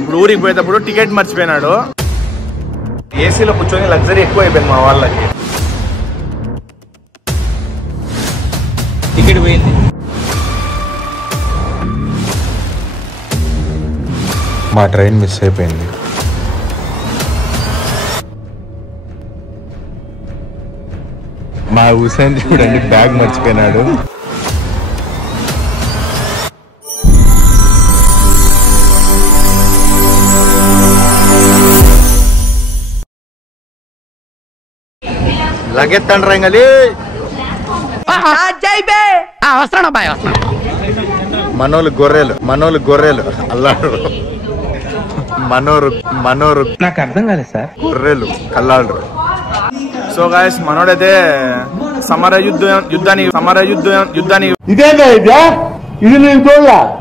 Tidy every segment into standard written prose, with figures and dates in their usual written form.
ఇప్పుడు ఊరికి పోయేటప్పుడు టికెట్ మర్చిపోయినాడు. ఏసీలో కూర్చొని లగ్జరీ ఎక్కువ అయిపోయింది మా వాళ్ళకి. టికెట్ పోయింది. మా ట్రైన్ మిస్ అయిపోయింది. మా హుసేన్ చూడండి బ్యాగ్ మర్చిపోయినాడు. లగెత్తండ్రా ఇంకలి మనోళ్ళు గొర్రెలు అల్లాడు. మనోరు నాకు అర్థం కాలేదు సార్. గొర్రెలు కల్లాడు. సో గాయస్ మనోడైతే సమర యుద్ధాన్ని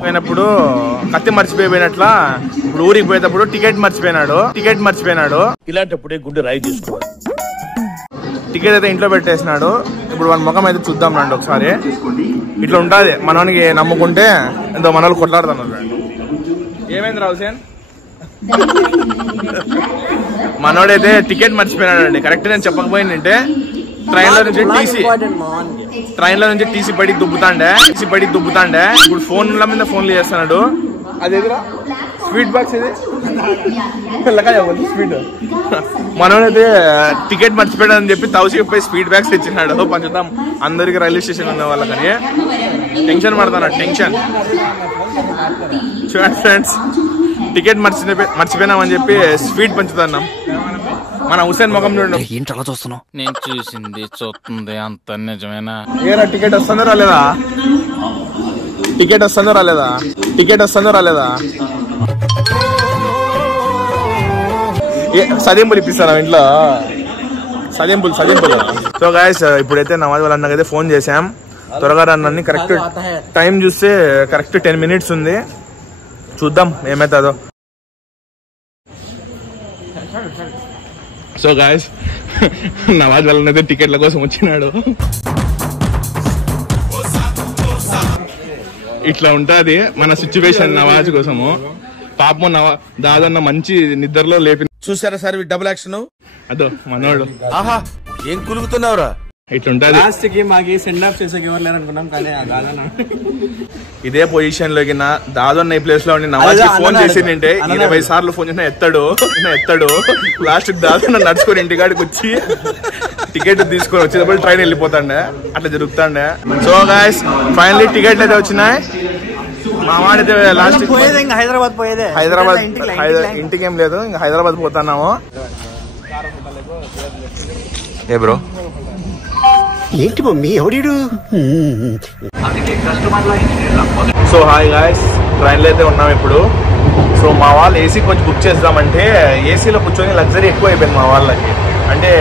పోయినప్పుడు కత్తి మర్చిపోయినట్ల ఇప్పుడు ఊరికి పోయేటప్పుడు టికెట్ మర్చిపోయినాడు. ఇలాంటప్పుడే గుండె రాయి తీసుకోవాలి. టికెట్ అయితే ఇంట్లో పెట్టేసినాడు. ఇప్పుడు మన ముఖం అయితే చూద్దాం రండి ఒకసారి. ఇట్లా ఉంటుంది మనోనికి నమ్ముకుంటే ఎంతో మనోళ్ళు కొట్లాడుతున్నారు. ఏమైంది హుసేన్? మనోడైతే టికెట్ మర్చిపోయినాడు అండి. కరెక్ట్ నేను చెప్పకపోయిందంటే ట్రైన్ లో నుంచి టీసీ పడి దుబ్బుతాండే. ఇప్పుడు ఫోన్ల మీద ఫోన్లు చేస్తున్నాడు. అది స్వీట్ బాక్స్ ఇది స్వీట్. మనోడైతే టికెట్ మర్చిపోయాడని చెప్పి 1000 రూపాయలు స్వీట్ బ్యాగ్స్ తెచ్చినాడు. పంచుతాం అందరికి రైల్వే స్టేషన్ ఉన్న వాళ్ళకని. టెన్షన్ పడతాను. టెన్షన్ చూడండి ఫ్రెండ్స్, టికెట్ మర్చిపోయినామని చెప్పి స్వీట్ పంచుతున్నాం. మన హుసేన్ ముఖం చూడండి. ఏంటలా చూస్తున్నావు? నేను చూస్తుంది అంత నిజమేనా? ఏరా టికెట్ వస్తుందో రాలేదా? సదింపులు ఇప్పిస్తారా ఇంట్లో? సదింపులు. సో గాయస్ ఇప్పుడైతే నవాజ్ వాళ్ళ అన్నకైతే ఫోన్ చేసాం. త్వరగా రన్నీ. కరెక్ట్ టైం చూస్తే కరెక్ట్ 10 మినిట్స్ ఉంది. చూద్దాం ఏమవుతుందో. సో గాయస్ నవాజ్ వాళ్ళనైతే టికెట్ల కోసం వచ్చినాడు. ఇట్లా ఉంటది మన సిచ్యువేషన్ నవాజ్ కోసము. పాపం దాదన్న మంచి నిద్రలో లేపి చూసారా సార్ డబుల్ యాక్షన్. అదో మనోడు. ఆహా ఏం కులుగుతున్నావురా. ఇట్లుంటది. లాస్ట్ కి మాకి సెండ్ ఆఫ్ చేసేకి ఎవరు లేరనుకున్నాం, కానీ ఇదే పొజిషన్ లోకి దాదన్న ఈ ప్లేస్ లో ఉండి నవాజ్ ఫోన్ చేసిందంటే 20 సార్లు ఫోన్ చేసినా ఎత్తాడు. లాస్ట్ దాదన్న నడుచుకొని ఇంటికాడికి వచ్చి టికెట్ తీసుకొని వచ్చేటప్పుడు ట్రైన్ వెళ్ళిపోతాండే. అట్లా జరుగుతాండే. సో గాయస్ ఫైనల్లీ టికెట్లు అయితే వచ్చినాయి. మా వాడైతే లాస్ట్ హైదరాబాద్ ఇంటికి ఏం లేదు, ఇంకా హైదరాబాద్ పోతున్నాము. ఏ బ్రో ఏంటి మమ్మీ ఎవడీడు? సో హాయ్ గాయస్, ట్రైన్లో అయితే ఉన్నాం ఇప్పుడు. సో మా వాళ్ళు ఏసీ కొంచెం బుక్ చేద్దామంటే ఏసీలో కూర్చొని లగ్జరీ ఎక్కువ అయిపోయింది మా వాళ్ళకి. అంటే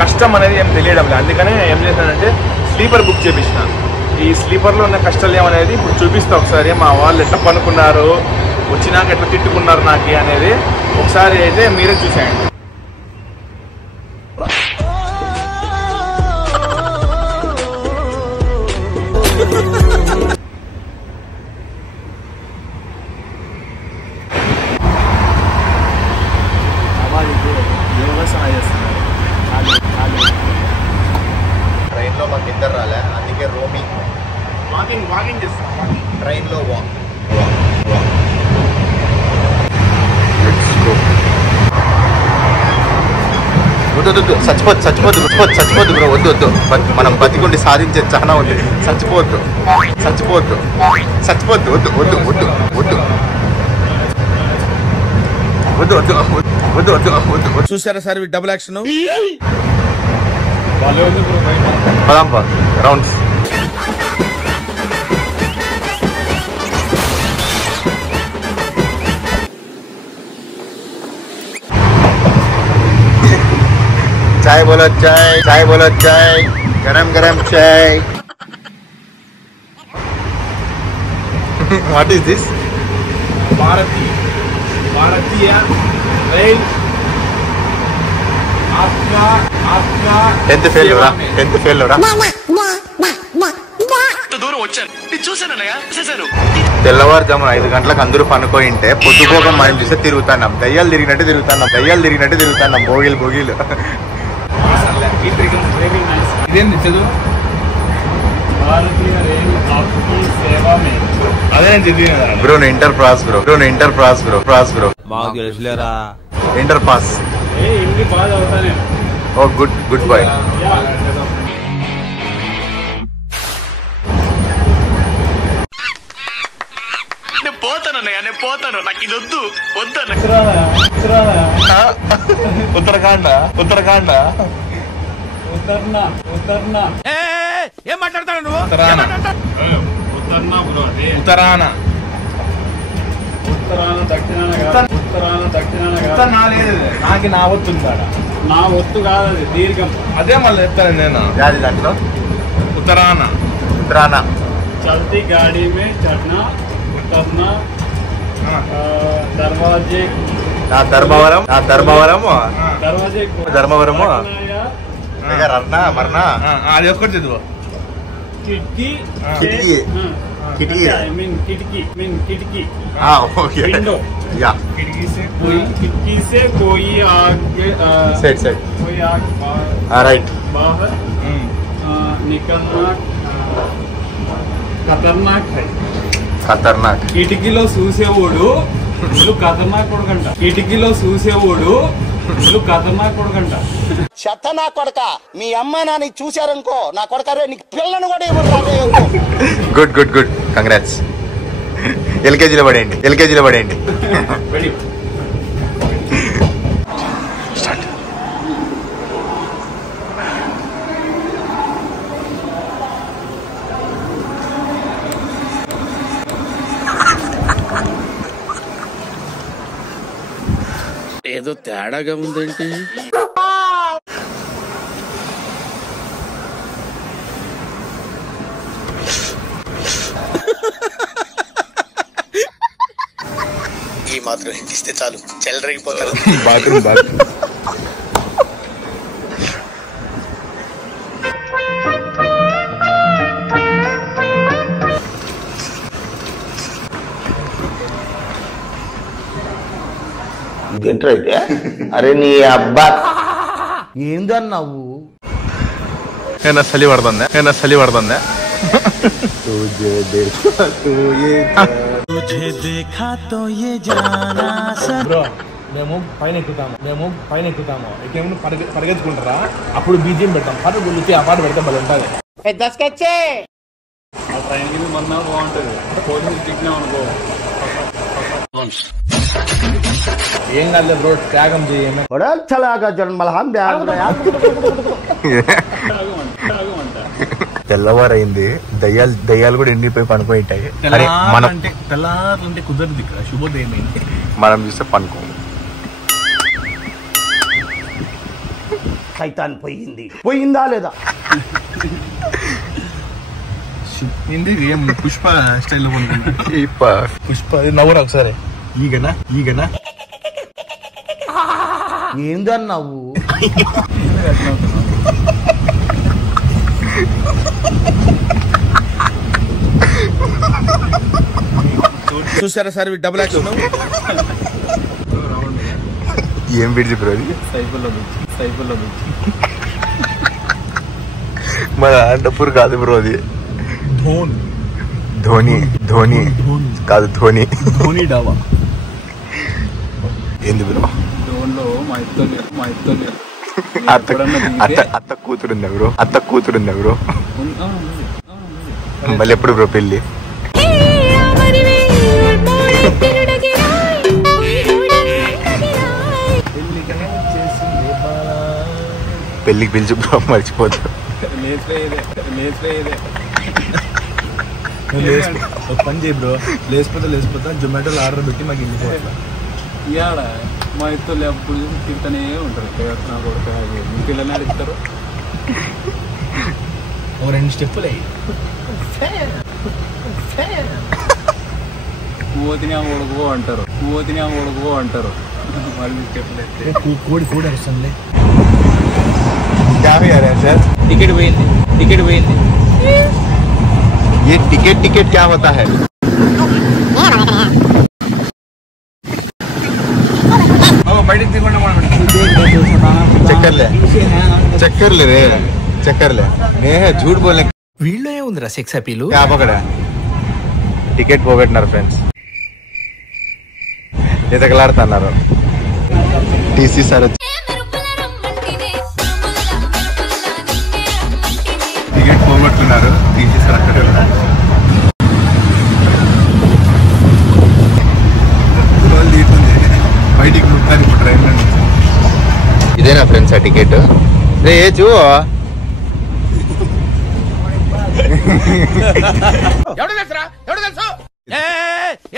కష్టం అనేది ఏం తెలియడం లేదు. అందుకనే ఏం చేశానంటే స్లీపర్ బుక్ చేపించిన. ఈ స్లీపర్లో ఉన్న కష్టాలు ఏమనేది ఇప్పుడు చూపిస్తా ఒకసారి. మా వాళ్ళు ఎట్లా పనుకున్నారు, వచ్చినాక ఎట్లా తిట్టుకున్నారు నాకు అనేది ఒకసారి అయితే మీరే చూసేయండి. ట్రైన్లో మాకు ఇద్దరు రాలే, అందుకే రోమింగ్ వాకింగ్ చేస్తాం. ట్రైన్లో వాక్. వద్దు చచ్చిపోద్దు బ్రో. వద్దు మనం బతికుండి సాధించేది చాలా ఉంది. చచ్చిపోవద్దు. చూసారా సార్ డబుల్ యాక్షన్. పదాంపా రౌండ్స్. चाय बोलो चाय, गरम चाय. What is this? भारतीय रेल आपका 10th फेल हो रहा. తెల్లవారుజామున 5 గంటలకు అందరూ పనుకోయింటే పొద్దుపోక మనం చూస్తే తిరుగుతున్నాం. దయ్యాలు తిరిగినట్టు తిరుగుతున్నాం. బోగిలు ఇదేంది చదువు? అదే నేను చదివిన bro. Inter pass bro. Inter pass. Oh good boy. నేను పోతాను నాకు ఇది వద్దు. ఉత్తరాఖండ్ ఏం మాట్లాడతాడు నువ్వు? ఉత్తరాన నాకు నా ఒత్తు నా ఒత్తు కాదు అది దీర్ఘం. అదే మళ్ళీ చెప్తాను నేను. దాంట్లో ఉత్తరాన చల్తీ గాడి మే చढ़ना उतरना दरवाजे ధర్మవరము అది ఒక్కటి చదువు. खिड़की కిటికీ विंडो खिड़की से कोई आगे రైట్ बाहर निकलना खतरनाक है. కిటికీలో చూసేవాడు ఇల్లు ఖతర్నాక్ కొడుకంట. చెత్త నా కొడక. మీ అమ్మ నాన్న చూశారనుకో నా కొడక నీకు పిల్లను కూడా ఇవ్వరు. Good congrats. ఎల్కేజీలో పడేయండి. ఏదో తేడాగా ఉందేంటి? ఈ మాత్రం హింటిస్తే చాలు చెల్లరగిపోతారు. బాత్రూమ్ ఇదేంట్రా అయితే? అరే నీ అబ్బా ఏందన్నావు? ఏనా చలి పడుతుందా? బ్రో మేము పైన ఎక్కుతాము ఎక్కేమో పరిగెత్తుకుంటారా? అప్పుడు బీజియం పెడతాం. పాట గురించి ఆ పాట పెడతాం. మళ్ళీ ఉంటుంది ఆ ట్రైన్ కింద మొన్న బాగుంటుంది. పోలీసులు తిట్టినాం అనుకో ఏం కాదు బ్రో. త్యాగం చేయమే తెల్లవారైంది. దయ్యాలు కూడా ఎండిపోయి పనుకుంటాయి. తెల్లారంటే కుదరదు ఇక్కడ. శుభోదయం ఏంటి మనం చూస్తే పనుకో. సైతాన్ పోయిందా లేదా? ఏం పుష్ప స్టైల్లో పనుకున్నా. పుష్ప నవ్వురా ఒకసారి. ఈగనా ఏందన్నావు? చూసారా సార్ డబుల్ యాక్షన్? ఏం విడిచి బ్రో? సైకిల్లో మన అంటపూర్ కాదు బ్రో, అది ధోని కాదు. ధోని డాబా ఏంది బ్రో? అత్త కూతురుందా బ్రో? మళ్ళీ ఎప్పుడు బ్రో పెళ్ళి? పెళ్ళికి పిలిచి బ్రో మర్చిపోతా. పని చేయి బ్రో. లేచిపోతా జొమాటోలో ఆర్డర్ పెట్టి మాకు వెళ్ళిపోతా. ఇవాడ మా ఇద్దరు ఎప్పుడు తింటూనే ఉంటారు. నా కొడుకు మీ పిల్లల్ని అడుగుతారు. ఓ 2 స్టెప్పులు మూతినా ఒడుగు అంటారు. మళ్ళీ స్టెప్పులు అయితే కోడి వస్తుంది. టికెట్ పోయింది. ये टिकट क्या होता है? चक्कर ले रे चक्कर ले झूठ बोलने వీళ్ళో ఏముందిరా సెక్స్ అపీలు क्या पकड़ा టికెట్ పోగొట్టినారు ఫ్రెండ్స్ ఎదగలాడుతున్నారు టీసీ సార్ టికెట్ పోగొట్టుకున్నారు టీసీ సార్ అక్కడే ఉన్నారు బయటికి ముట్టాను ఇప్పుడు ట్రైన్ ఇదేనా ఫ్రెండ్స్ ఆ టికెట్ రే చూ ఎవడు తెలుసురా ఎవడు తెలుసు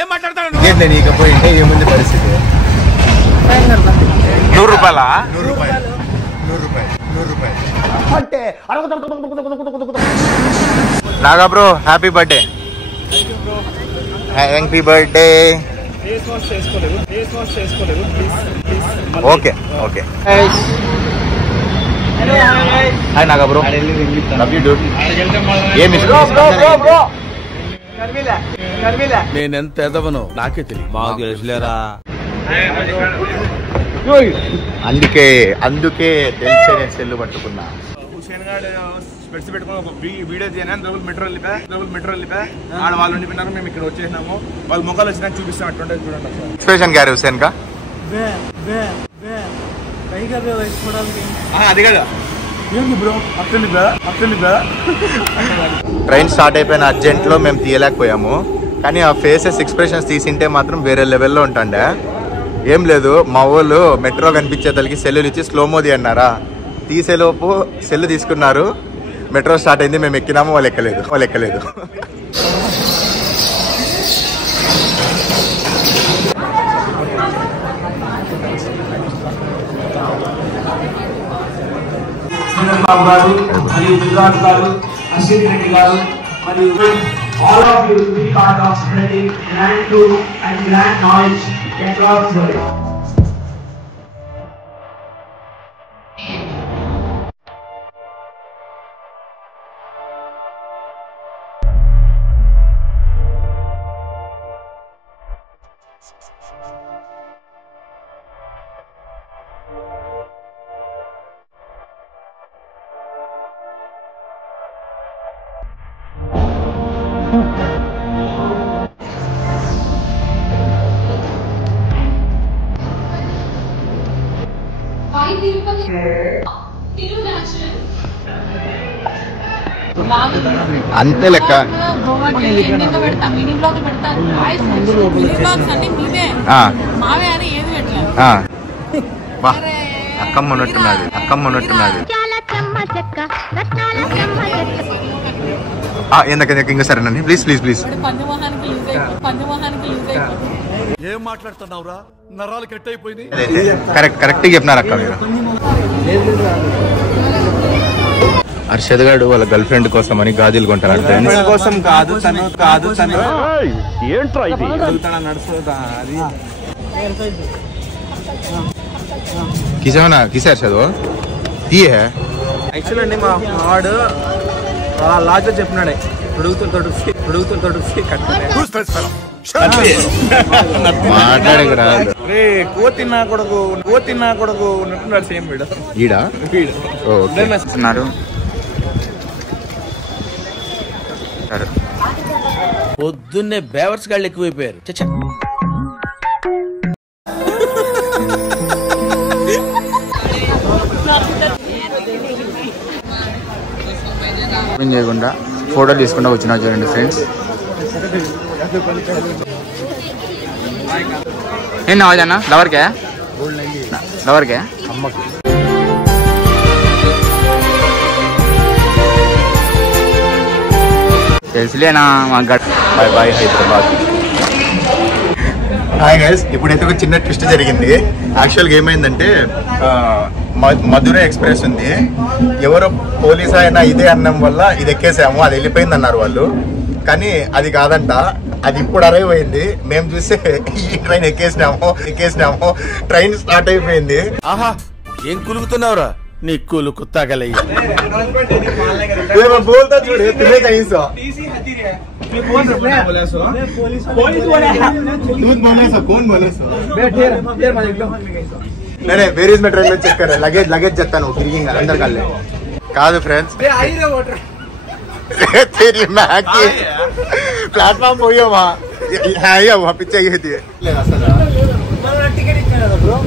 ఏం మాట్లాడతాడు టికెట్ లేకపోయింటే ఏముంది పరిస్థితి 100 రూపాయలా 100 రూపాయలు అంటే Naga bro happy birthday happy birthday okay okay hi Naga bro love you Dude ఏమి నేనెంత ఎదవనో నాకే తెలియదు మాకు తెలుసులేరా అందుకే తెలిసే నేను సెల్లు పట్టుకున్నా హుసేన్ గారు స్పెట్స్ పెట్టుకుని ఒక వీడియో చేయను డబుల్ మెట్రో వెళ్ళిపా ఆడ వాళ్ళు ఉండిపోయినారు మేము ఇక్కడ వచ్చేసినాము వాళ్ళ ముఖాలు వచ్చినాక చూపిస్తాం అట్టుంటే చూడండి ఎక్స్ప్రెషన్ గారు హుసేన్ కా అది కదా ఏంటి బ్రో అట్లండి ట్రైన్ స్టార్ట్ అయిపోయిన అర్జెంట్లో మేము తీయలేకపోయాము కానీ ఆ ఫేసెస్ ఎక్స్ప్రెషన్స్ తీసింటే మాత్రం వేరే లెవెల్లో ఉంటుండే ఏం లేదు మా వాళ్ళు మెట్రో కనిపించే తలకి సెల్లులు ఇచ్చి స్లోమోది అన్నారా తీసేలోపు సెల్లు తీసుకున్నారు మెట్రో స్టార్ట్ అయింది మేము ఎక్కినాము వాళ్ళు ఎక్కలేదు చంద్రబాబు గారు మరియు గుజరాత్ గారు అశ్విన్ రెడ్డి గారు మరియు all of you to be part of spreading grand truth and grand knowledge across the world. అంతే లెక్క అక్కమ్మ ఉన్నట్టున్నది ఎందుకు ఇంకా సరేనండి ప్లీజ్ ఏం మాట్లాడుతున్నావురా నరాలు కట్ అయిపోయింది కరెక్ట్ చెప్పినారు అక్క మీరు అర్షద్ గారు వాళ్ళ గర్ల్ ఫ్రెండ్ కోసం అని గాజులు కొంటారు కోసం కాదు తను ఏంట్రా ఇది నడుస్తుందా అది కిసే అర్షద్ తీయ యాక్చువల్ అండి మా వాడు లాస్ట్ చెప్పినాడే తొడుగుతూ మాట్లాడే రే కోతి నా కొడుకు ఉన్నట్టున్నాడు సేమ్ వీడు ఈడా పొద్దున్నే బేవర్స్ గాళ్ళు ఎక్కువైపోయారు చచ్చా చేయకుండా ఫోటోలు తీసుకుంటా వచ్చినా చూడండి ఫ్రెండ్స్ ఏం నవాజన్నా లవర్కే అమ్మకి తెలుసులేనా బాయ్ హైదరాబాద్ హాయ్ గైస్ ఇప్పుడైతే ఒక చిన్న ట్విస్ట్ జరిగింది యాక్చువల్గా ఏమైందంటే మధురై ఎక్స్ప్రెస్ ఉంది ఎవరో పోలీస్ అయినా ఇదే అన్నం వల్ల ఇది ఎక్కేసాము అది వెళ్ళిపోయింది అన్నారు వాళ్ళు కానీ అది కాదంట అది ఇప్పుడు అరైవ్ అయింది మేము చూస్తే ఈ ట్రైన్ ఎక్కేసినాము ట్రైన్ స్టార్ట్ అయిపోయింది ఆహా ఏం కులుగుతున్నావురా నీ కులుకు తగలయ్య बोलता छोड़े तुम्हें कहीं सो कौन बोला सो नहीं वेर इज मై ट्रेन में चेक कर लगेज చెప్తాను गिरिंग अंदर कर ले కాదు ఫ్రెండ్స్ तेरी मां की प्लेटफॉर्म పోయో వా हाय वहां पीछे ये थी మన టికెట్ ఇచ్చారా బ్రో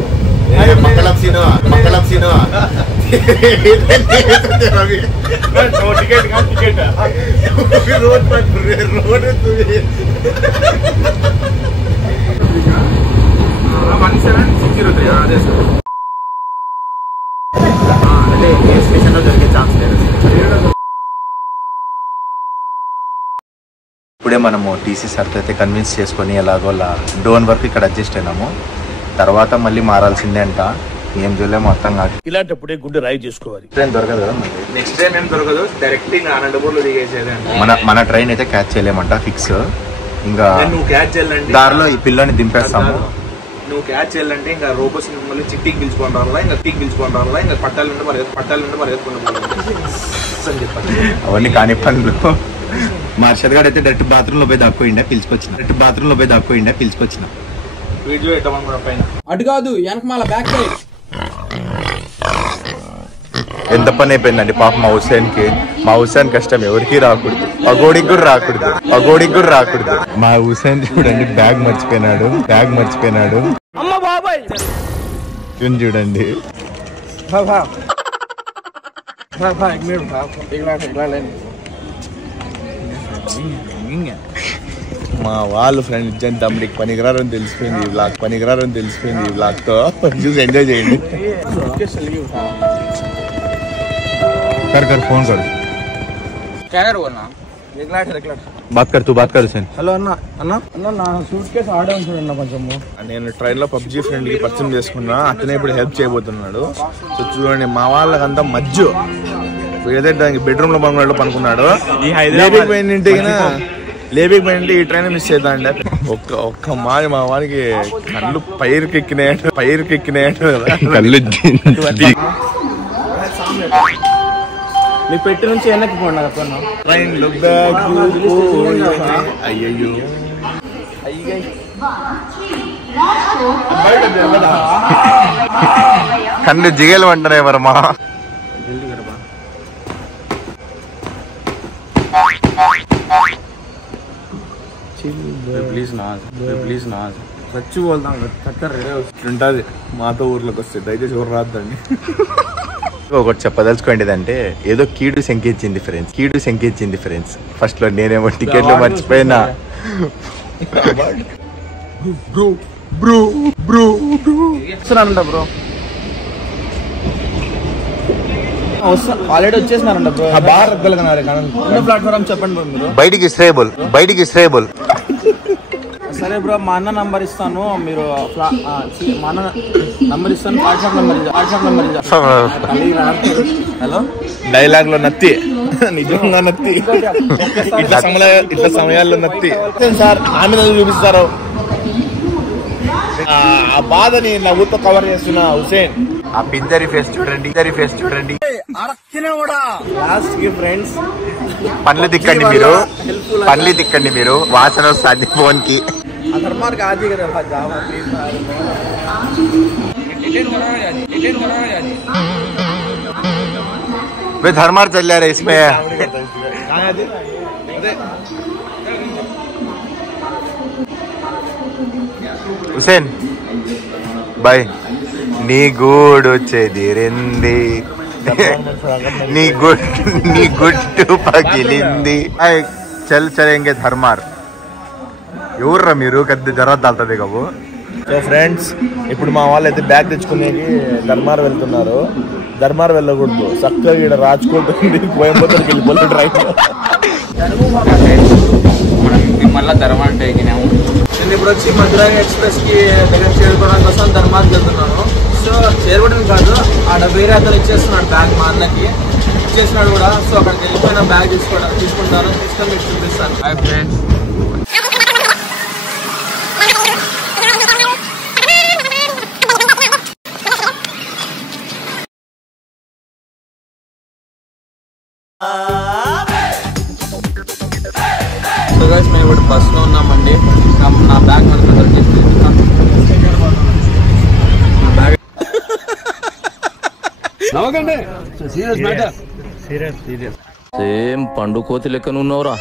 ये मंगलम सीनो रवि नो टिकट का टिकट रोड पर रोड तुम्हें 1763 అదే సార్ అంటే ఏ స్టేషన్ లో దొరికే ఛాన్స్ లేదు ఇప్పుడే మనము టీసీ సార్తో అయితే కన్విన్స్ చేసుకొని ఎలాగోలా డోన్ వరకు ఇక్కడ అడ్జస్ట్ అయినాము తర్వాత మళ్ళీ మారాల్సిందే అంట ఏం చేయలేము మొత్తం కాదు ఇలాంటప్పుడే గుండె రాయి చేసుకోవాలి ట్రైన్ దొరకదు కదా నెక్స్ట్ టైం ఏం దొరకదు డైరెక్ట్ ఇంకా అనంతపూర్లో దిగేసేది మన ట్రైన్ అయితే క్యాచ్ చేయలేమంట ఫిక్స్ ఇంకా నువ్వు క్యాచ్ చేయాలంటే దారిలో ఈ పిల్లని దింపేస్తాము నువ్వు క్యాచ్ చేయాలంటే ఇంకా రోబోస్ మళ్ళీ చిట్టికి పిలుచుకొని రావాలా ఇంకా టీకి పిలుచుకొని రావాలా ఇంకా పట్టాలంటే పరిగెత్తుకుని చెప్పండి అవన్నీ కాని పనులు మా షర్గాడు అయితే డైరెక్ట్ బాత్రూమ్ లో పోయి దాక్కోయిండే పిలుచుకొచ్చిన వీడియో ఎట్టమని పైన అటు కాదు వెనకమాల బ్యాక్ సైడ్ ఎంత పని అయిపోయిందండి పాప మా హుసేన్ కష్టం ఎవరికి రాకూడదు పగోడికి కూడా రాకూడదు మా హుసేన్ చూడండి బ్యాగ్ మర్చిపోయినాడు చూడండి మా వాళ్ళు ఫ్రెండ్ ఇచ్చిన తమ్ముడికి పనికిరారని తెలిసిపోయింది ఈ బ్లాగ్ తో చూసి ఎంజాయ్ చేయండి कर फोन कर क्या बोलना बात कर हुसैन హలో అన్న నా సూట్ కేసు ఆడే ఉంచుడన్న కొంచెము నేను ట్రైన్ లో పబ్జీ ఫ్రెండ్ కి పరిచయం చేసుకున్నా అతనే ఇప్పుడు హెల్ప్ చేయబోతున్నాడు సో చూడండి మా వాళ్ళకంతా మధ్య ఏదైతే దానికి బెడ్రూమ్ లో పనుకున్నాడు లేబికి పోయింటే ఈ ట్రైన్ మిస్ అవుతా అండి ఒక్క మాది మా వానికి కళ్ళు పైరుకి ఎక్కినాడు మీ పెట్టి నుంచి వెనక్కి పోండి ట్రైన్ అయ్యో కళ్ళు జిగలు అంటారే వర్మా ప్లీజ్ నా సచ్చి పోల్దాం ఉంటుంది మాతో ఊర్లోకి వస్తే దయచేసి ఊరు రాద్దండి ఒకటి చెప్పదలుచుకోండిదంటే ఏదో కీడు శంకించింది ఫ్రెండ్స్ ఫస్ట్ లో నేనేమో టికెట్లు మర్చిపోయినా బ్రో ఆల్రెడీ వచ్చేసినారంట బ్రో ప్లాట్ఫామ్ చెప్పండి బ్రో మీరు బయటికి ఇస్రేబుల్ సరే బ్రో మా అన్న నంబర్ ఇస్తాను మీరు మా అన్న నంబర్ ఇస్తాను ప్లాట్ఫామ్ నంబర్ హలో డైలాగ్ లో నత్తి నిజంగా నత్తి ఇట్లా సమయాల్లో నత్తి సార్ ఆమె చూపిస్తారు ఆ బాధని నవ్వుతో కవర్ చేస్తున్న హుసేన్ ఆ పింజరి ఫేస్ చూడండి లాస్ట్ కి ఫ్రెండ్స్ పనులు తిక్కండి మీరు వాసన వస్తుంది ఫోన్ కి धर्मार चल रहा है इसमें हुसैन भाई नी गूड చెదిరింది నీ గుట్టు పగిలింది చల్ చలేంగే ధర్మార్ ఎవర్రా మీరు పెద్ద జరా దాల్తుంది కాబు సో ఫ్రెండ్స్ ఇప్పుడు మా వాళ్ళు అయితే బ్యాగ్ తెచ్చుకునేకి ధర్మార్ వెళ్తున్నారు ధర్మార్ వెళ్ళకూడదు చక్కగా ఇక్కడ రాజ్కోట్ కోయంబత్తూర్కి వెళ్ళిపోతుంది డ్రైవ్ మళ్ళీ ధర్మార్ ఎక్కినాము నేను ఇప్పుడు వచ్చి మధురై ఎక్స్ప్రెస్ కి దగ్గర చేరుకోవడానికి కోసం ధర్మార్కి వెళ్తున్నాను సో చేరుకోవడం కాదు ఆడ వేరే అతను ఇచ్చేస్తున్నాడు బ్యాగ్ మా అన్నకి ఇచ్చేసినాడు కూడా సో అక్కడికి వెళ్ళిపోయిన బ్యాగ్ తీసుకుంటాను తీసుకొని మీకు చూపిస్తాను హాయ్ ఫ్రెండ్స్ సో గైస్ మేము ఇప్పుడు బస్సులో ఉన్నామండి. నా బ్యాగ్ మనకు దొరికింది. నవ్వకండి. Serious matter. సేమ్ పండు కోతి లెక్కన ఉన్నావురా.